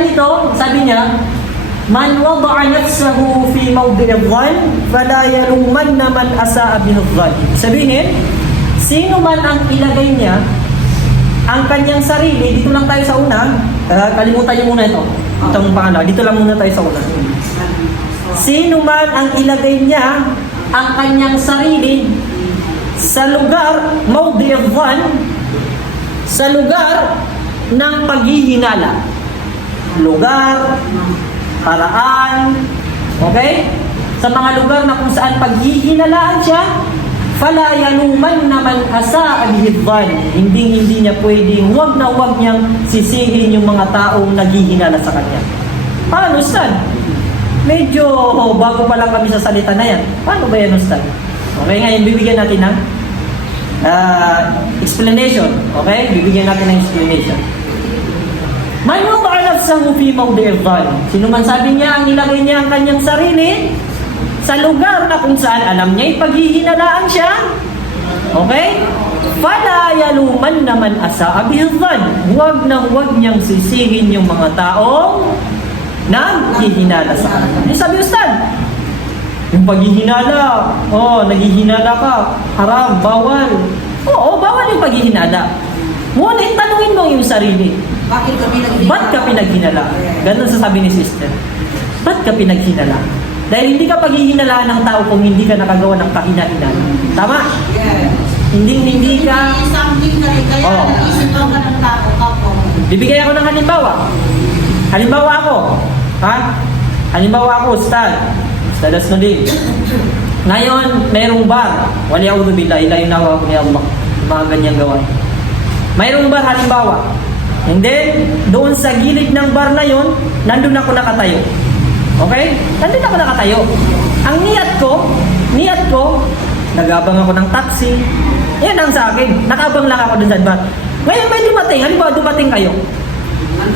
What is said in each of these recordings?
dito, sabi niya, man wada'a nafsahu fi mawdi'i dhann fala yalumanna man asa'a bidhann. Sabihin, sino man ang ilagay niya ang kanyang sarili, dito lang tayo sa una, kalimutan niyo muna ito. Itong pangalawa, dito lang muna tayo sa una. Sino man ang ilagay niya ang kanyang sarili sa lugar, mawdi'i dhann, sa lugar ng paghihinala. Lugar, paraan, okay? Sa mga lugar na kung saan paghihinalaan siya, fala yaluman naman asa al-hidhan. Hindi niya pwedeng, huwag niyang sisihin yung mga taong naghihinala sa kanya. Paano, Ustad? Medyo bago pa lang kami sa salita na yan. Paano ba yan, Ustad? Okay, ngayon bibigyan natin ng explanation. Okay? Bibigyan natin ng explanation. Man wada'a nafsahu fi mawdi'i dhann. Sino man sabi niya ang nilagay niya ang kanyang sarili sa lugar na kung saan alam niya ipaghihinalaan siya. Okay? Fala yaluman naman asa'a bidhann. Huwag niyang sisihin yung mga taong naghihinala sa kanya. Yung sabi, Ustad, yung paghihinala, naghihinala ka, haram, bawal. Oo, bawal yung paghihinala. Ngunit tanungin mo yung sarili. Ba't ka pinaghinala? Ganun sasabi ni sister. Ba't ka pinaghinala? Dahil hindi ka paghihinalaan ng tao kung hindi ka nakagawa ng kahina-hinan. Tama? Yes. Hindi ka... Something na rin kaya isipan ka ng tao kapwa. Bibigay ako ng halimbawa. Halimbawa ako. Ha? Halimbawa ako, Ustad. Ustadas na din. Ngayon, mayroong bar. Wali'audhu billah, ilayo na ako ni Allah. Mga ganyang gawain. Mayroong bar, halimbawa. And then, doon sa gilid ng bar na yon, nandun ako nakatayo. Okay? Nandun ako nakatayo. Ang niyat ko, nagabang ako ng taxi. Yan ang sa akin. Nakabang lang ako dun sa bar. Ngayon may dumating. Halimbawa, dumating kayo.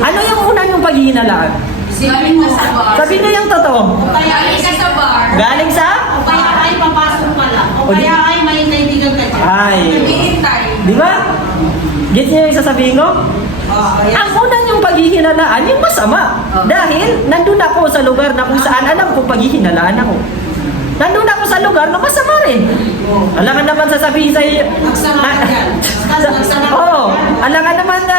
Ano yung una yung paghihinalaan? Galing ka sa bar. Sabi niyo yung totoo. O kaya ay ka sa bar. Galing sa? O kaya ay papasok ka lang. O kaya ay may kaibigan ka dyan. Ay. Naghihintay. Di ba? Get niyo yung sasabihin ko? Yes. Ang unang yung paghihinalaan, yung masama. Dahil nandun ako sa lugar na kung saan alam ko paghihinalaan ako. Nandun ako sa lugar na masama rin. Alangan naman sasabihin sa'yo. Nagsama ka dyan. Nagsama ka Oo. dyan. Alangan naman na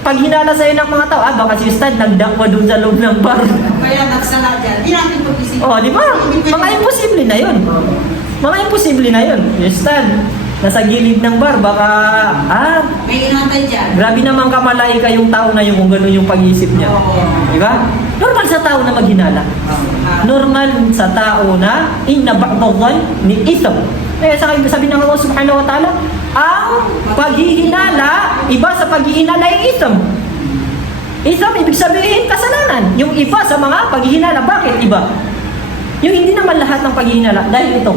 pag hinala sa'yo ng mga tao, baka si Ustad nagdakwa dun sa loob ng bar. Kaya nagsala dyan. Di natin pag-isip. Oh, di ba? Mga imposible na yun. Mga imposible na yun. Ustad, nasa gilid ng bar, baka, May inantay dyan. grabe naman kamalaika yung tao na yun kung gano'n yung pag-iisip niya. Di ba? Normal sa tao na maghinala. Normal sa tao na inna ba'dadhan ni itham. Eh, sabi ng Allah subhanahu wa ta'ala, ang paghihinala, iba sa paghihinala ay itham. Itham, ibig sabihin, kasalanan. Yung iba sa mga paghihinala, bakit iba? Yung hindi naman lahat ng paghihinala, dahil ito,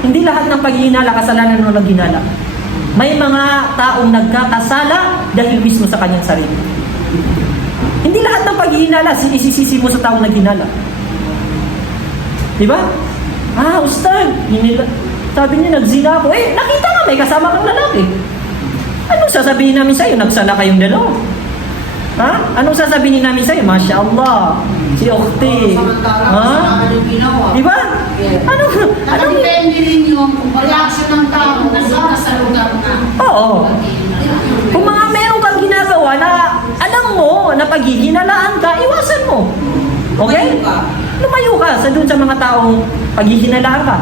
hindi lahat ng paghihinala, kasalanan o naghinala. May mga taong nagkakasala dahil mismo sa kanyang sarili. Hindi lahat ng paghihinala, isisisi mo sa taong naghinala. Diba? Ustad, sabi niya, nagzina ako. Nakita nga, may kasama kang lalaki. Anong sasabihin namin sa'yo? Nagsala kayong dalawa. Anong sasabihin namin sa'yo? Masya Allah, si Ukhti. Diba? Anong Depende rin yung reaction ng tao sa lugar na. Oo. Kung mga meron kang ginagawa na alam mo na paghihinalaan ka, iwasan mo. Okay? Lumayo ka sa dun sa mga taong paghihinalaan ka.